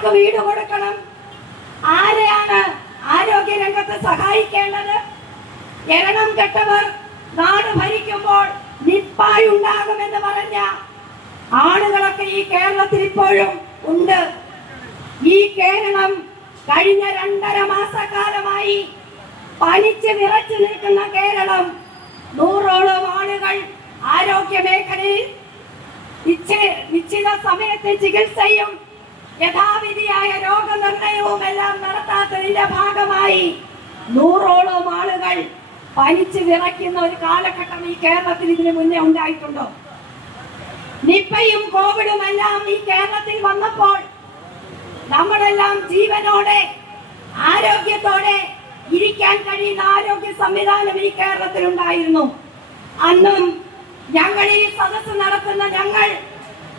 ആർക്ക് വീട് കൊടുക്കണം? ആരെയാണ് ആരോഗ്യ രംഗത്ത് സഹായിക്കേണ്ടത്? എരണം കെട്ടവർ നാട് ഭരിക്കുമ്പോൾ നിപ്പായ് ഉണ്ടാകുമെന്ന് പറഞ്ഞ ആളുകളൊക്കെ ഈ കേരളത്തിൽ ഇപ്പോഴും ഉണ്ട്. ഈ കേരളം കഴിഞ്ഞ 2.5 മാസക്കാലമായി പനിച്ച് വിറച്ചു നിൽക്കുന്ന കേരളം. 100ഓളം ആളുകൾ ആരോഗ്യ മേഖലയിൽ നിശ്ചിത സമയത്ത് ചികിത്സയും യഥാവിധിയായ രോഗനിർണയവും എല്ലാം നടത്താത്തതിന്റെ ഭാഗമായി 100ഓളം ആളുകൾ പനിച്ച് വിറയ്ക്കുന്ന ഒരു കാലഘട്ടം ഈ കേരളത്തിൽ ഇതിനു മുന്നേ ഉണ്ടായിട്ടുണ്ടോ? നിപ്പയും കോവിഡും എല്ലാം ഈ കേരളത്തിൽ വന്നപ്പോൾ നമ്മളെല്ലാം ജീവനോടെ ആരോഗ്യത്തോടെ ഇരിക്കാൻ കഴിയുന്ന ആരോഗ്യ സംവിധാനം ഈ കേരളത്തിൽ ഉണ്ടായിരുന്നു. അന്നും ഞങ്ങൾ ഈ സദസ്സ് നടത്തുന്ന ഞങ്ങൾ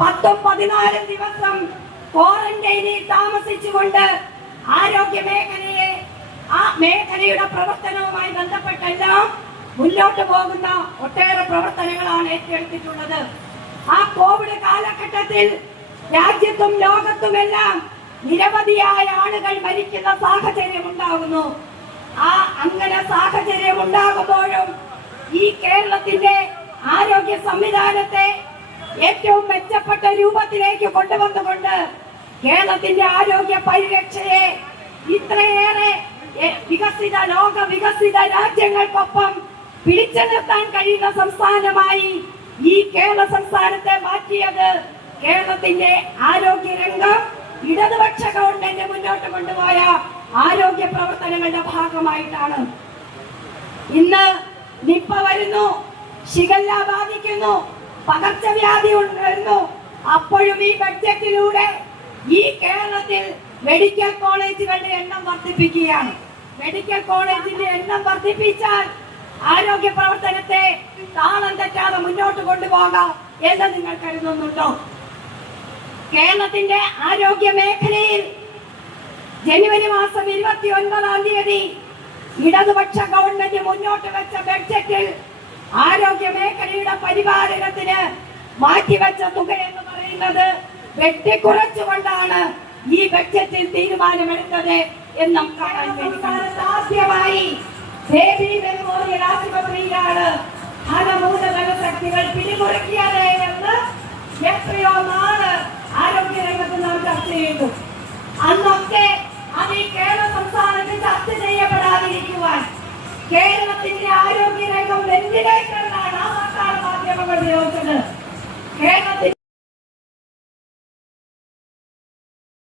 10-14 ദിവസം ക്വാറന്റൈനിൽ താമസിച്ചുകൊണ്ട് ആരോഗ്യ മേഖലയെ ആ മേഖലയുടെ പ്രവർത്തനവുമായി ബന്ധപ്പെട്ടെല്ലാം മുന്നോട്ട് പോകുന്ന ഒട്ടേറെ പ്രവർത്തനങ്ങളാണ് ഏറ്റെടുത്തിട്ടുള്ളത്. ആ കോവിഡ് കാലഘട്ടത്തിൽ രാജ്യത്തും ലോകത്തുമെല്ലാം നിരവധിയായ ആളുകൾ മരിക്കുന്ന സാഹചര്യം ഉണ്ടാകുന്നു. അങ്ങനെ സാഹചര്യം ഉണ്ടാകുമ്പോഴും ഈ കേരളത്തിന്റെ ആരോഗ്യ സംവിധാനത്തെ ഏറ്റവും മെച്ചപ്പെട്ട രൂപത്തിലേക്ക് കൊണ്ടുവന്നുകൊണ്ട് കേരളത്തിന്റെ ആരോഗ്യ പരിരക്ഷയെ ഇത്രയേറെ വികസിത രാജ്യങ്ങൾക്കൊപ്പം പിടിച്ചു നിർത്താൻ കഴിയുന്ന സംസ്ഥാനമായി ഈ കേരള സംസ്ഥാനത്തെ മാറ്റിയത് കേരളത്തിന്റെ ആരോഗ്യ രംഗം ഇടതുപക്ഷ ഗവൺമെന്റ് മുന്നോട്ട് കൊണ്ടുപോയ ആരോഗ്യ പ്രവർത്തനങ്ങളുടെ ഭാഗമായിട്ടാണ്. ഇന്ന് നിപ്പ വരുന്നു, ഷിഗല്ല ബാധിക്കുന്നു, പകർച്ചവ്യാധി വരുന്നു. അപ്പോഴും ഈ ബഡ്ജറ്റിലൂടെ ഈ കേരളത്തിൽ മെഡിക്കൽ കോളേജുകളുടെ എണ്ണം വർദ്ധിപ്പിക്കുകയാണ്. മെഡിക്കൽ കോളേജിന്റെ എണ്ണം വർദ്ധിപ്പിച്ചാൽ ആരോഗ്യ പ്രവർത്തനത്തെ താളം തെറ്റാതെ മുന്നോട്ട് കൊണ്ടുപോകാം എന്ന് നിങ്ങൾ കരുതുന്നുണ്ടോ? കേരളത്തിന്റെ ആരോഗ്യ മേഖലയിൽ ജനുവരി മാസം 29-ാം തീയതി ഇടതുപക്ഷ ഗവൺമെന്റ് മുന്നോട്ട് വെച്ച ബഡ്ജറ്റിൽ ആരോഗ്യ മേഖലയുടെ പരിപാലനത്തിന് മാറ്റിവെച്ച തുക എന്ന് പറയുന്നത് വെട്ടിക്കുറച്ചുകൊണ്ടാണ് ഈ ബഡ്ജറ്റിൽ തീരുമാനമെടുത്തത് എന്നും കാണാൻ കഴിയും. ആദ്യമായി ബേബി മെമ്മോറിയൽ ആശുപത്രിയിലാണ് ധനമൂലധന ശക്തികൾ പിടിമുറുക്കിയത് എന്ന് എത്രയോ നാള് ആരോഗ്യ രംഗത്ത് നാം ചർച്ച ചെയ്തു. അന്നൊക്കെ അത് ഈ കേരള സംസ്ഥാനത്ത് ചർച്ച ചെയ്യപ്പെടാതിരിക്കുവാൻ കേരളത്തിന്റെ ആരോഗ്യ രംഗം വെന്റിലേറ്ററിലാണ് ആ സർക്കാർ മാധ്യമങ്ങൾ ഉപയോഗിച്ചത്.